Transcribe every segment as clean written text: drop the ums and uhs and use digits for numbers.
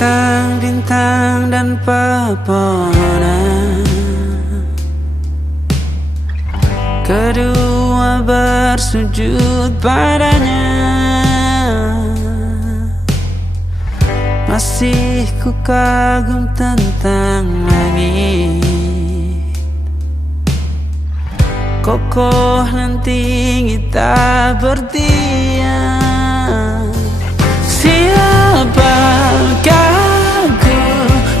bintang-bintang dan pepohonan, kedua bersujud padanya. Masih ku kagum tentang langit, kokoh dan tinggi tak bertiang. Siapakah aku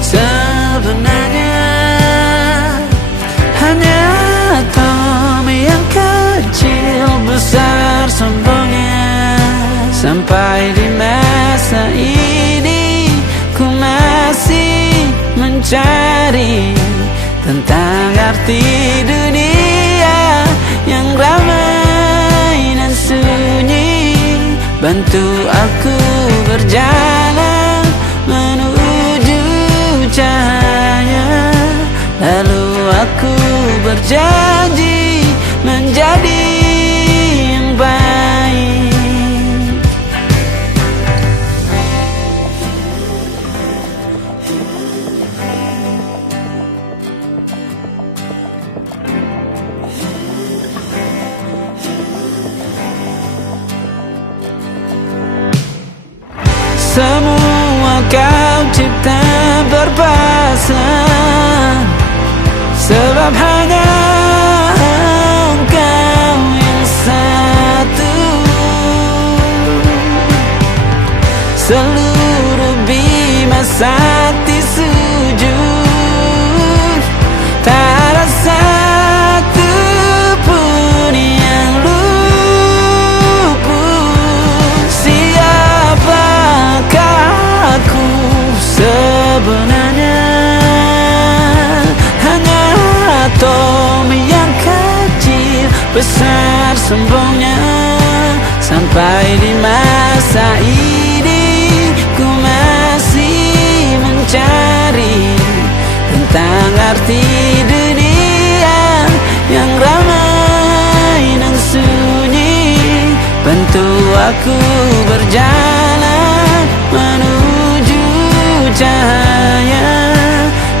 sebenarnya? Hanya Tom yang kecil besar sombongnya. Sampai di masa ini ku masih mencari tentang arti dunia yang ramai dan sunyi. Bantu aku berjalan menuju cahaya, lalu aku berjanji menjadi yang baik. Semua kau cipta berpasang, sebab hanya Engkau yang satu. Seluruh bima sakti sujud, tak ada satu pun yang luput. Siapakah aku sebenarnya? Hanya Tom yang kecil besar sombongnya. Sampai di masa ini ku masih mencari tentang arti dunia yang ramai dan sunyi. Bantu aku berjalan menuju cahaya,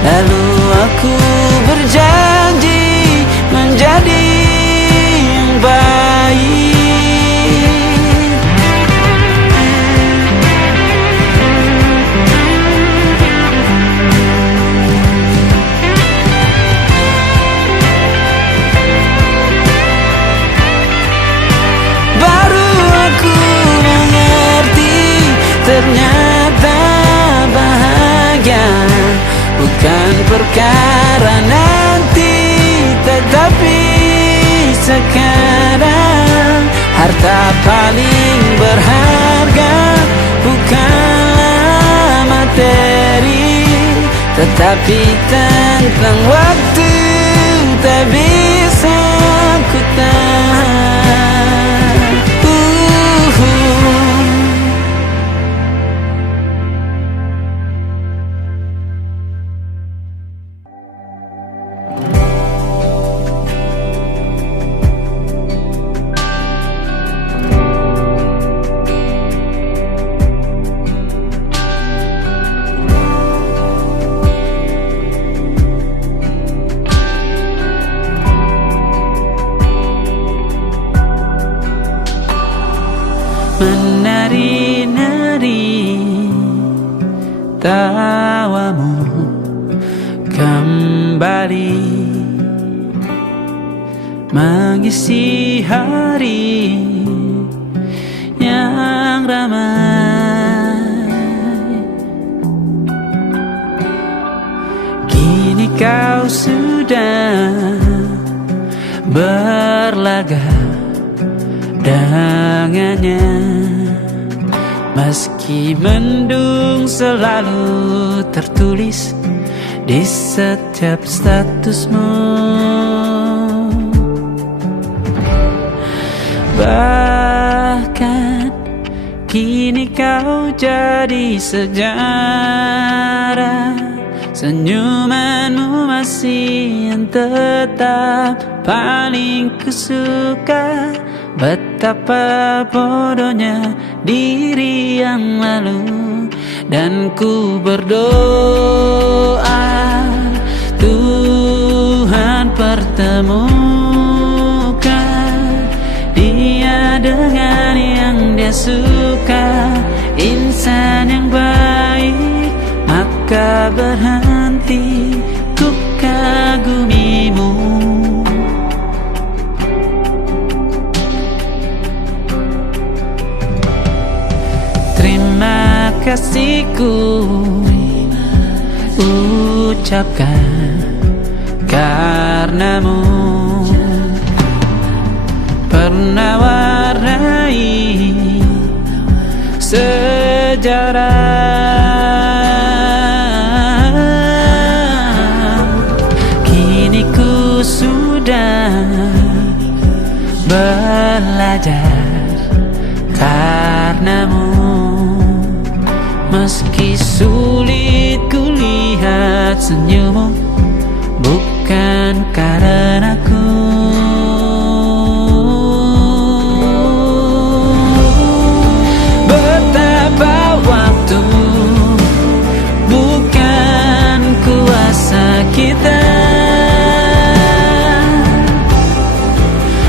lalu aku berjanji menjadi yang baik. Baru aku mengerti, ternyata bahagia bukan perkara nanti, tetapi sekarang. Harta paling berharga bukanlah materi, tetapi tentang waktu tak bisa ku tahan. Menari-nari tawamu kembali mengisi hari yang ramai. Kini kau sudah berlaga dengannya, meski mendung selalu tertulis di setiap statusmu. Bahkan kini kau jadi sejarah, senyumanmu masih yang tetap paling kusuka. Betapa bodohnya diri yang lalu dan ku berdoa Tuhan pertemukan dia dengan yang dia suka, insan yang baik, maka berhenti ku kagumimu. Terima kasihku ucapkan karenamu pernah warnai sejarah. Kini ku sudah belajar karenamu. Meski sulit ku lihat senyummu, bukan karenaku. Betapa waktu bukan kuasa kita.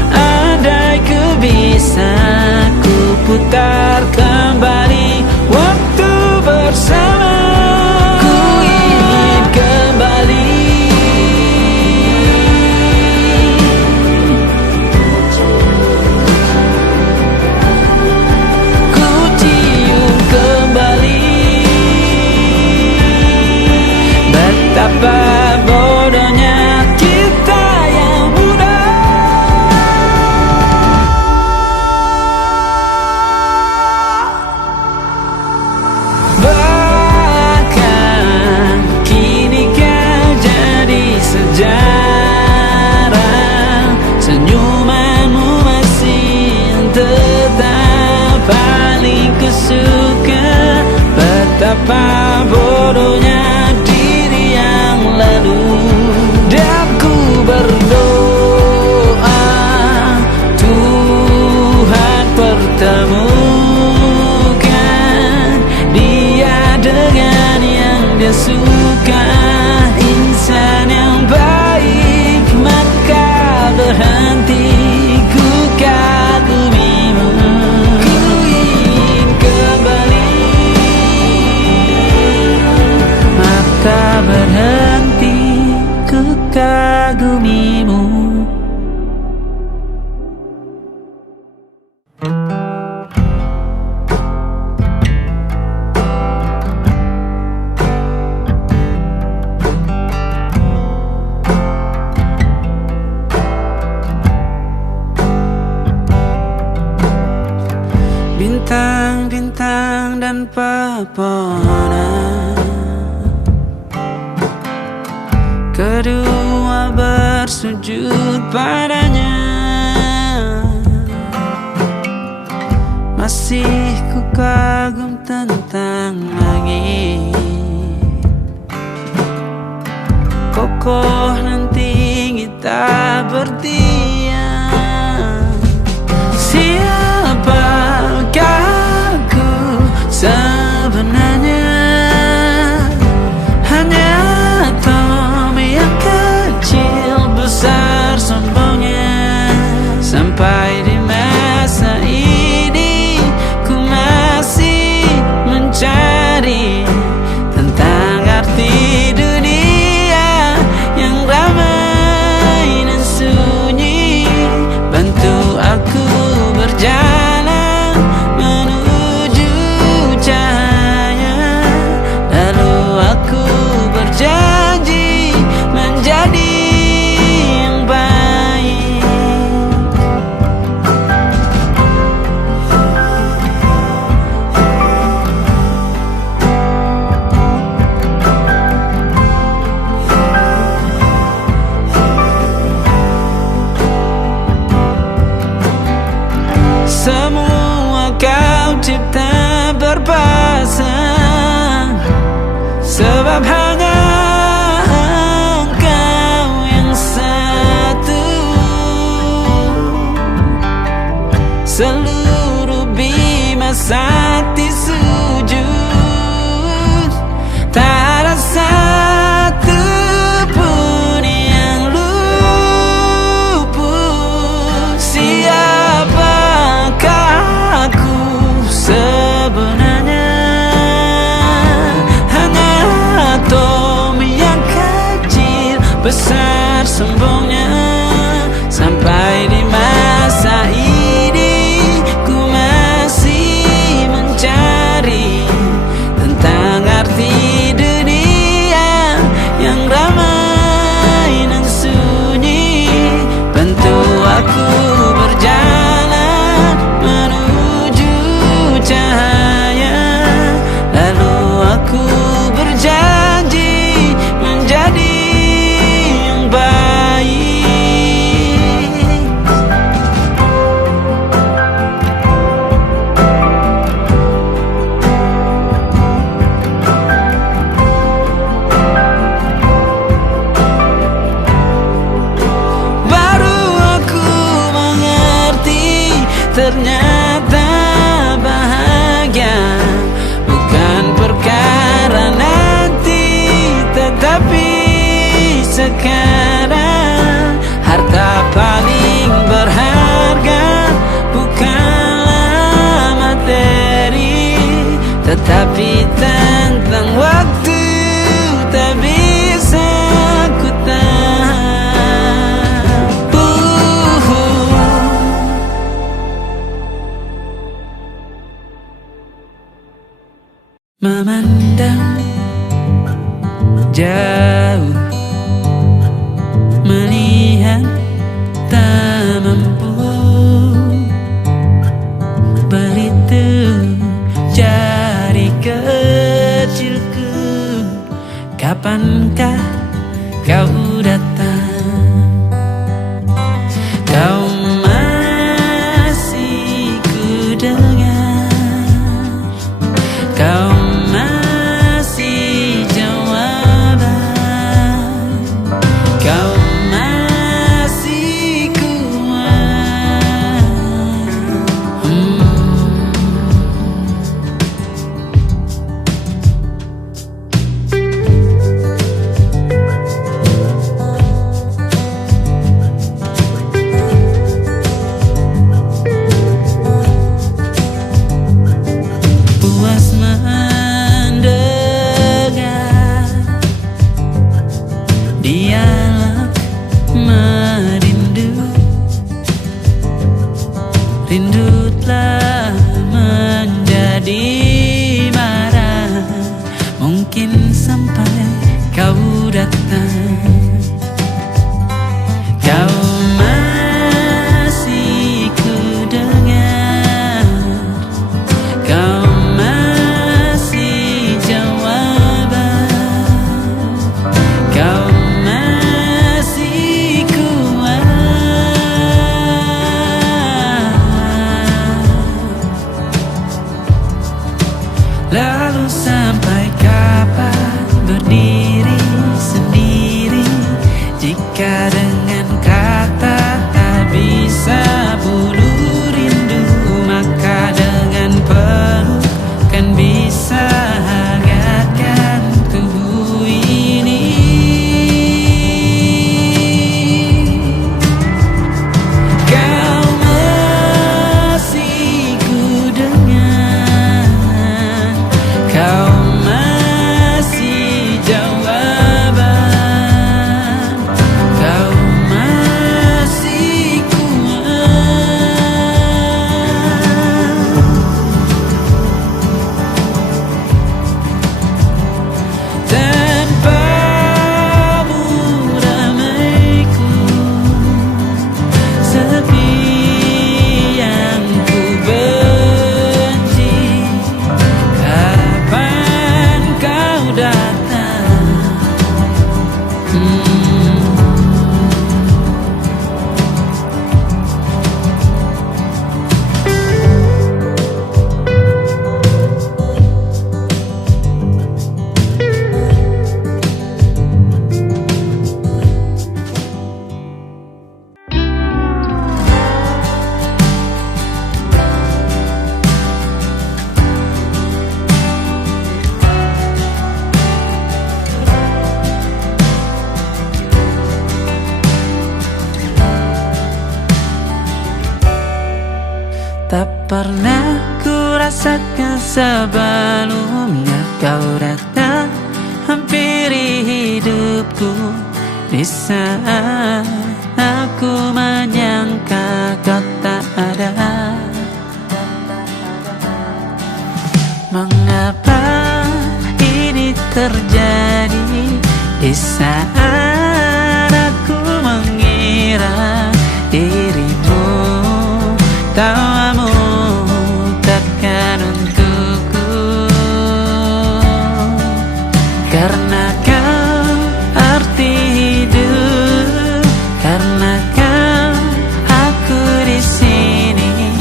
Andai ku bisa ku putar kembali waktu bersama, ku ingin kembali. Ku cium kembali betapa bodohnya kita yang muda. Bahkan kini kau jadi sejarah, senyumanmu masih tetap paling kusuka. Betapa bodohnya diri yang lalu, dan ku berdoa Tuhan pertemukan dia dengan yang dia suka, insan yang baik, maka berhenti ku kagumimu. Ku ingin kembali, maka berhenti ku kagumimu. Bintang-bintang dan pepohonan, kedua bersujud padanya. Masih ku kagum tentang langit, kokoh dan tinggi tak berdiam. Siapakah aku sebenarnya? Hanya atom yang kecil besar sombongnya. Sampai di masa ini ku masih mencari tentang arti dunia yang ramai dan sunyi. Bantu aku berjalan menuju cahaya, lalu aku berjanji menjadi yang baik. Semua kau cipta berpasang, sebab hanya engkau yang satu. Seluruh bima sakti sujud ternyata bahagia bukan perkara nanti, tetapi sekarang. Harta paling berharga bukanlah materi, tetapi tentang waktu tak bisa ku tahan. Memandang jauh, melihat tak mampu, berhitung jari kecilku. Kapankah kau datang? Kau masih ku dengar, kau masih jawaban, kau masih kuat. Puas mendengar dialog merindu, rindu telah menjadi marah. Mungkin sampai kau datang, kau masih ku dengar, kau masih jawaban, kau masih kuat. Lalu sampai kapan berdiri sendiri, jika dengan kata tak bisa bunuh rindu, maka dengan peluk kan bisa hangatkan tubuh ini. Kau masih ku dengar, kau masih jawaban, kau masih kuat. Tanpamu ramaiku, sepi yang ku benci. Kapan kau datang? Tak pernah ku rasakan sebelumnya kau datang hampiri hidupku, di saat aku menyangka kau tak ada. Mengapa ini terjadi di saat aku mengira dirimu tawamu takkan untukku, karena kau arti hidup, karena kau aku di sini.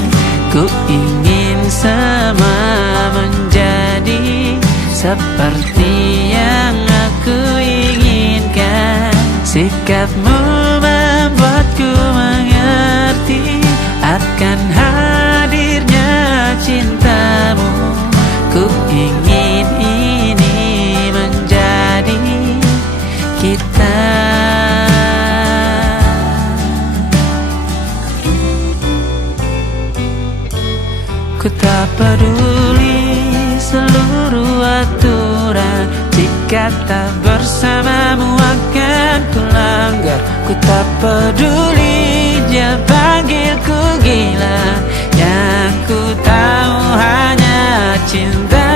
Ku ingin semua menjadi seperti yang aku inginkan. Sikapmu membuatku mengerti akan hal kata bersamamu akan kulanggar. Ku tak peduli dia panggilku gila, yang ku tahu hanya cinta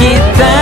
kita.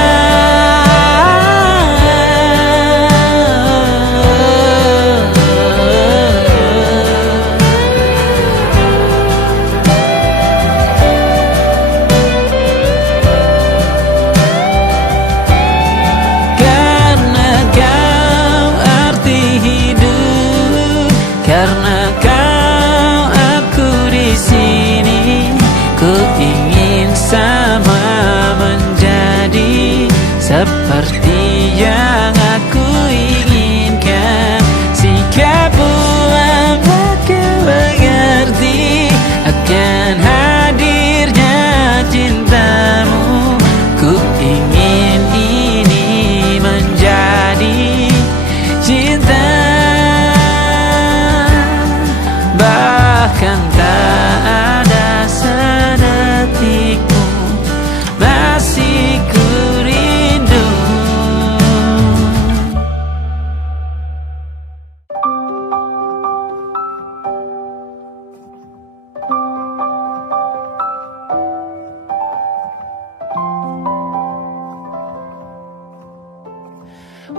Karena kau aku di sini, ku ingin sama menjadi seperti yang aku inginkan. Sikapmu membuatku mengerti akan hadirnya cintamu. Ku ingin ini menjadi cinta, bahkan tak ada sedetikmu masih ku rindu.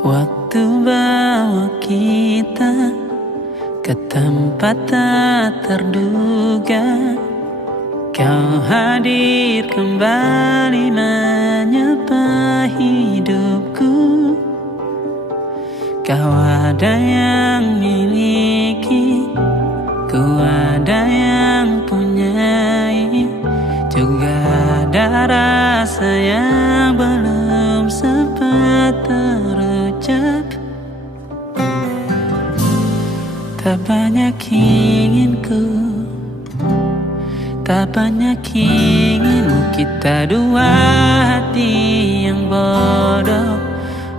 Waktu bawa kita ke tempat tak terduga, kau hadir kembali menyapa hidupku. Kau ada yang miliki, ku ada yang punyai, juga ada rasa yang belum sempat terucap. Tak banyak inginku, tak banyak inginmu. Kita dua hati yang bodoh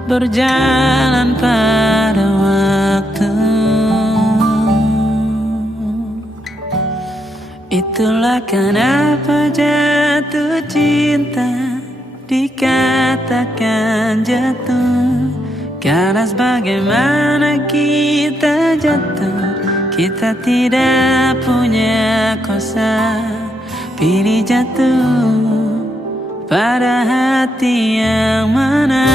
berjalan pada waktu. Itulah kenapa jatuh cinta dikatakan jatuh. Karena bagaimana kita jatuh, kita tidak punya kuasa. Pilih jatuh pada hati yang mana.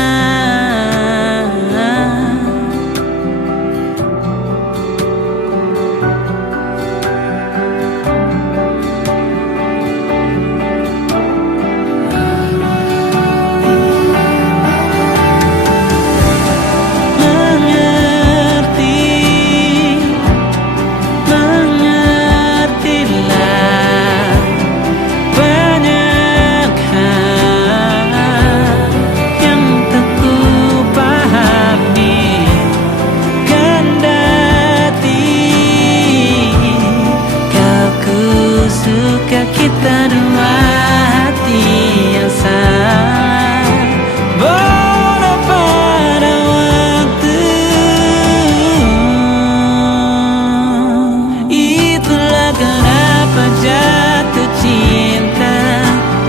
Kita dua hati yang sama, bodoh pada waktu. Itulah kenapa jatuh cinta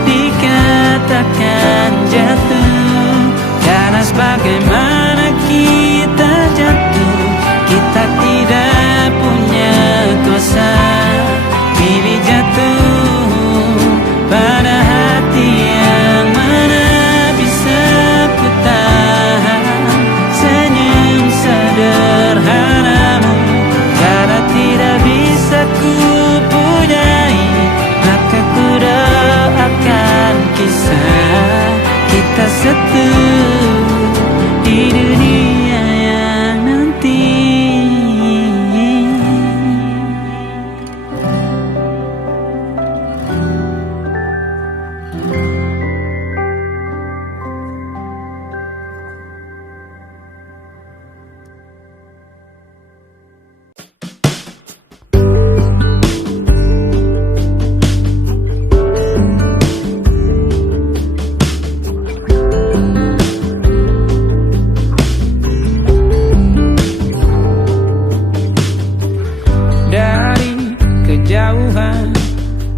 dikatakan jatuh. Karena bagaimana kita jatuh, kita tidak punya kuasa. Pilih jatuh pada hati yang mana. Bisa ku tahan senyum sederhanamu. Karena tidak bisa ku punyai, maka ku doakan kisah kita satu di dunia yang nanti.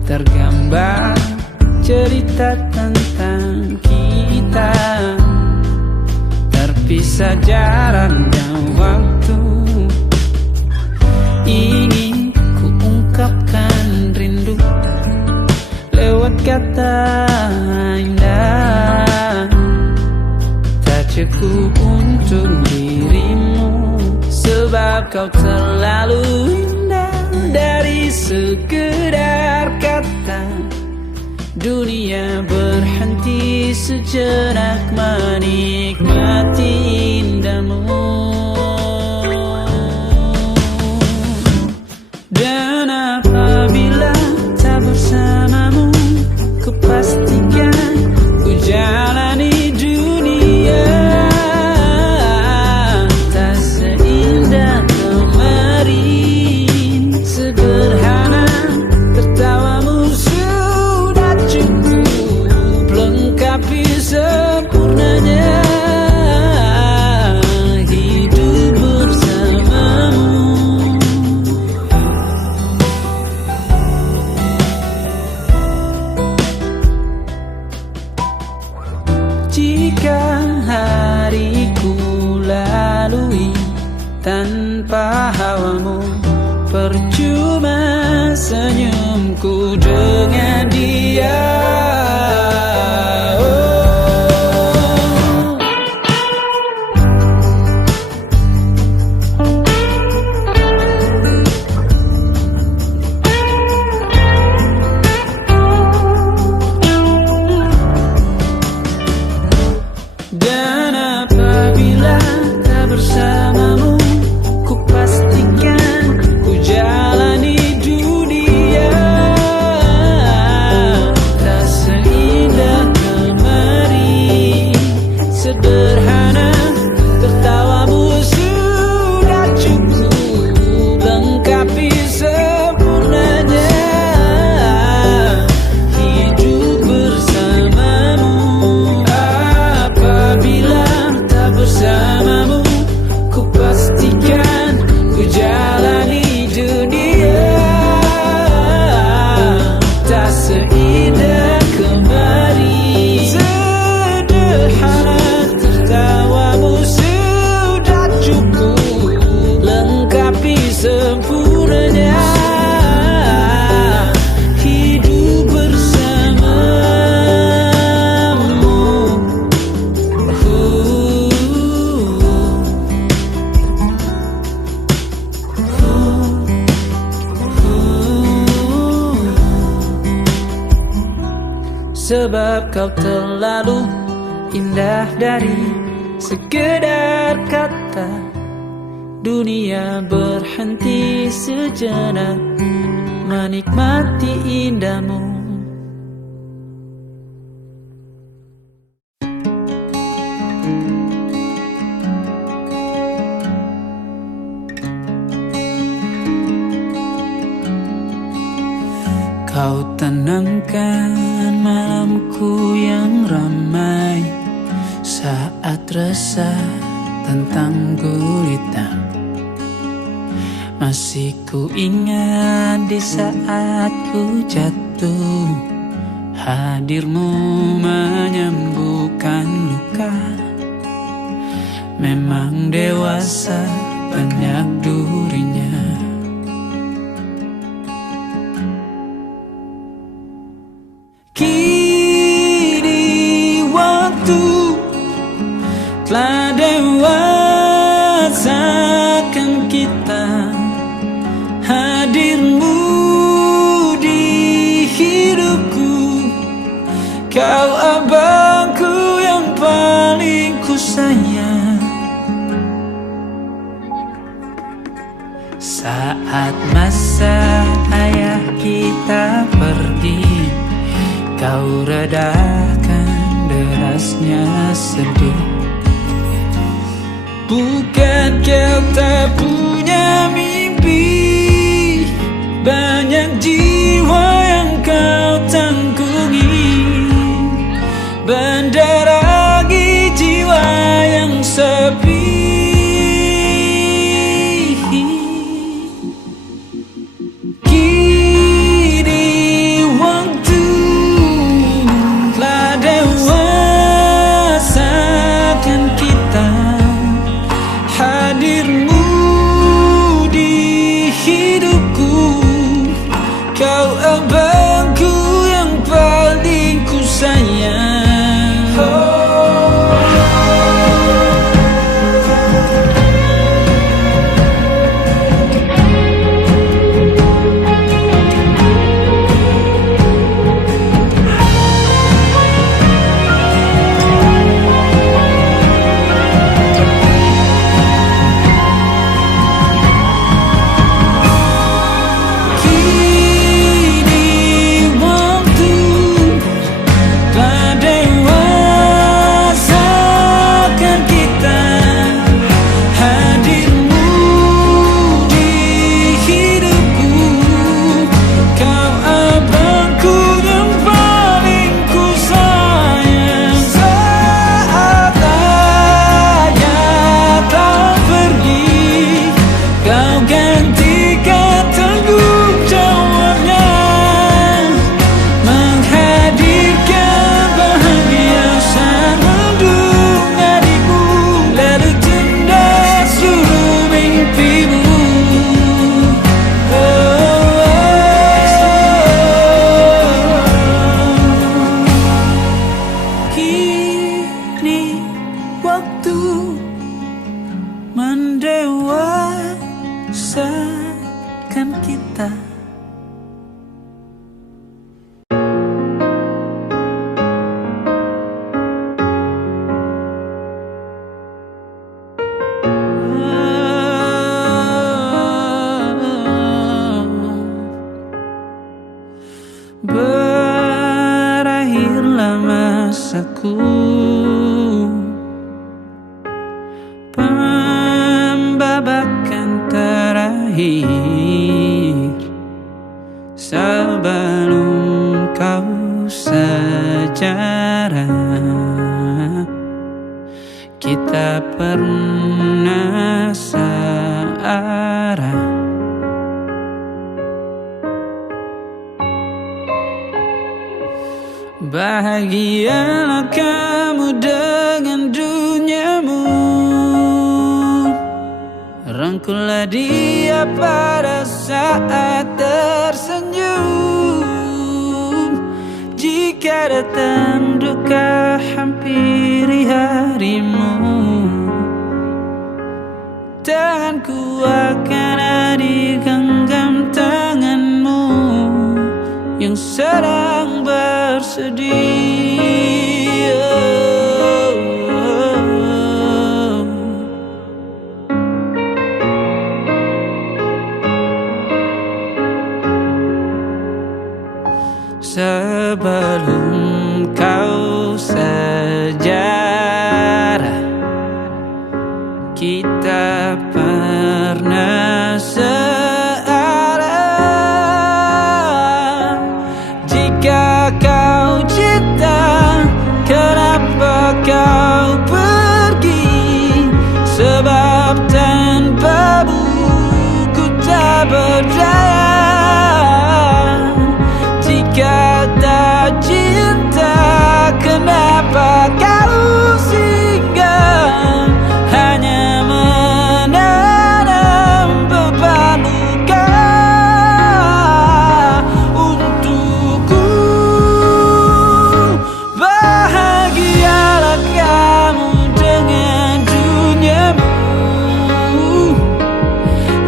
Tergambar cerita tentang kita, terpisah jaraknya waktu. Ingin ku ungkapkan rindu lewat kata indah, tak cukup untuk dirimu, sebab kau terlalu indah. Dari sekedar kata, dunia berhenti sejenak menikmati indahmu. Dan apabila tak bersamamu, ku pastikan ku jalani dunia tak seindah kemarin. Sederhana, tertawamu sudah cukup lengkapi sempurnanya hidup bersamamu. Jika hariku lalui tanpa hawamu, percuma senyumku dengan dia. Dan apabila tak bersamamu, ku pastikan ku jalani dunia tak seindah kemarin. Sederhana, tertawamu sudah cukup lengkapi sempurnanya hidup bersamamu. Apabila tak bersamamu, ku pastikan ku jalani dunia tak seindah kemarin. Sederhana, tertawamu sudah cukup lengkapi sempurnanya hidup bersamamu. Sebab kau terlalu indah dari sekedar kata, dunia berhenti sejenak menikmati indahmu. Kau tenangkan malamku yang ramai saat resah tentang gulita. Masih ku ingat di saat ku jatuh, hadirmu menyembuhkan luka. Memang dewasa banyak durinya. Kini waktu telah dewasakan kita, hadirmu di hidupku. Kau abangku yang paling ku sayang. Saat masa ayah kita pergi, kau redakan derasnya sedih. Bukan kau tak punya mimpi, banyak jiwa yang kau tanggungi. Mendarangi jiwa yang sepi. Kini waktu masaku. Pembabakan terakhir sebelum kau sejarah, kita pernah searah. Bahagialah kamu dengan duniamu, rangkullah dia pada saat tersenyum. Jika datang duka hampiri harimu, tanganku akan ada di genggam tanganmu yang sedang bersedih. Sebelum kau sejarah, kita pernah searah. Jika kau cinta, kenapa kau pergi? Sebab tanpamu ku tak berdaya. Jika tak cinta, kenapa kau singgah? Hanya menanam beban luka untukku. Bahagialah kamu dengan duniamu,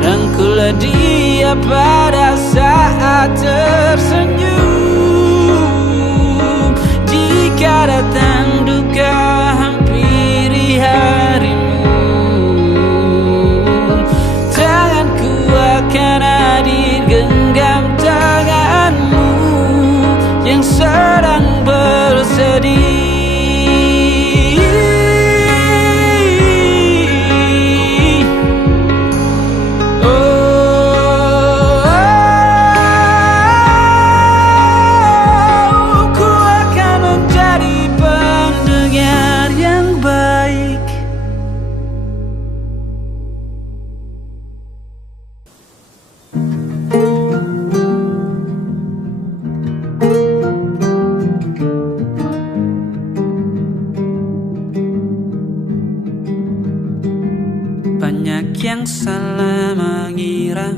rangkullah dia pada saat tersenyum. Jika datang duka hampiri harimu, tanganku akan hadir genggam tanganmu yang sedang bersedih. Banyak yang salah mengira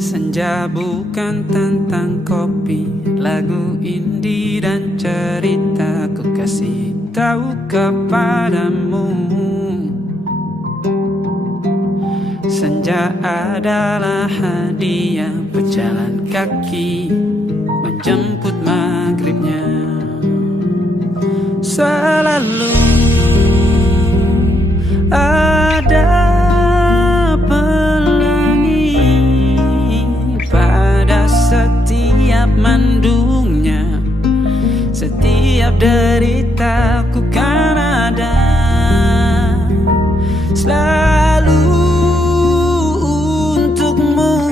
senja bukan tentang kopi, lagu indie dan cerita. Ku kasih tahu kepadamu, senja adalah hadiah berjalan kaki menjemput maghribnya. Selalu ada pelangi pada setiap mendungnya. Setiap derita ku kan ada selalu untukmu,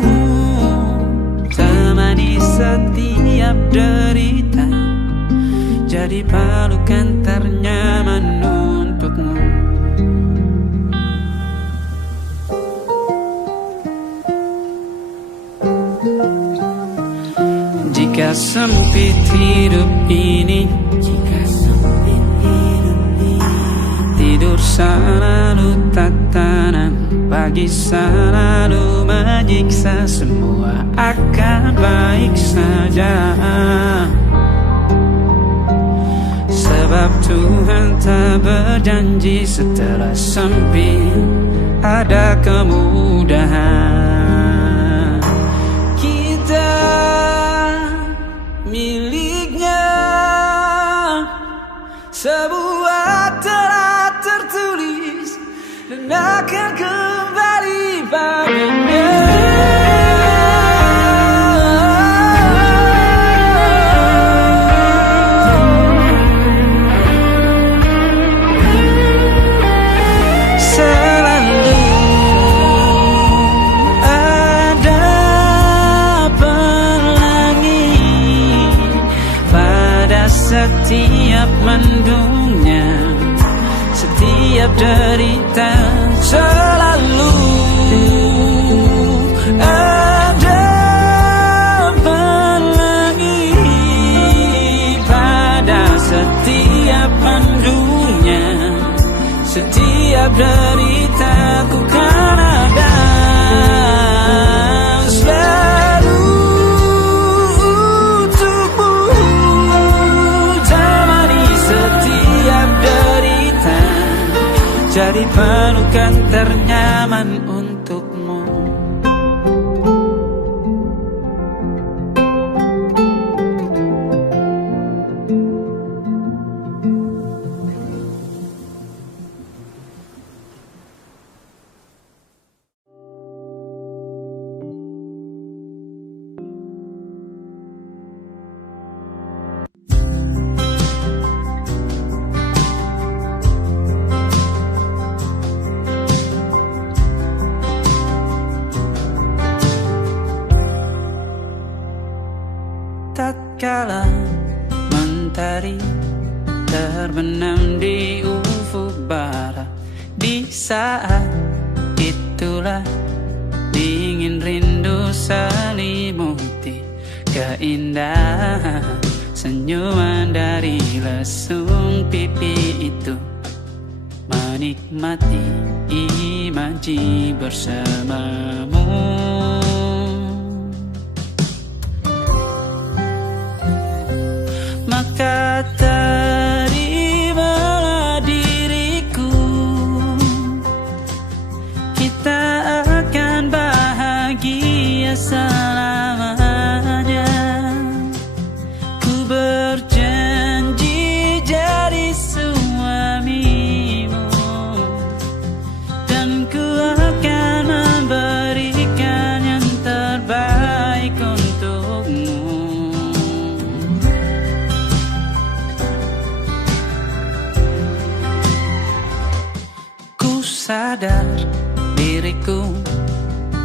temani setiap derita, jadi pelukan ternyaman untukmu. Jika sempit hidup ini, tidur selalu tatanan, pagi selalu menyiksa, semua akan baik saja. Sebab Tuhan tak berjanji setelah sempit ada kemudahan. Kita miliknya, sebuah telah tertulis dan akan kembali padanya. setiap mendungnya, setiap derita selalu ada pelangi pada setiap mendungnya, setiap derita ku kan ada selalu untukmu, temani setiap derita, jadi pelukan ternyaman untukmu. Tatkala mentari terbenam di ufuk barat, di saat itulah dingin rindu selimuti keindahan senyuman dari lesung pipi itu, menikmati imaji bersamamu. Maka terimalah diriku, kita akan bahagia selamanya. Ku berjanji jadi suamimu, dan ku akan memberikan yang terbaik untukmu. Sadar diriku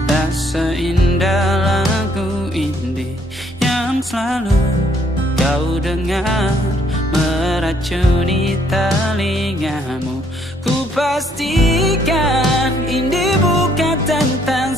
tak seindah lagu indie yang selalu kau dengar meracuni telingamu. Ku pastikan indie bukan tentang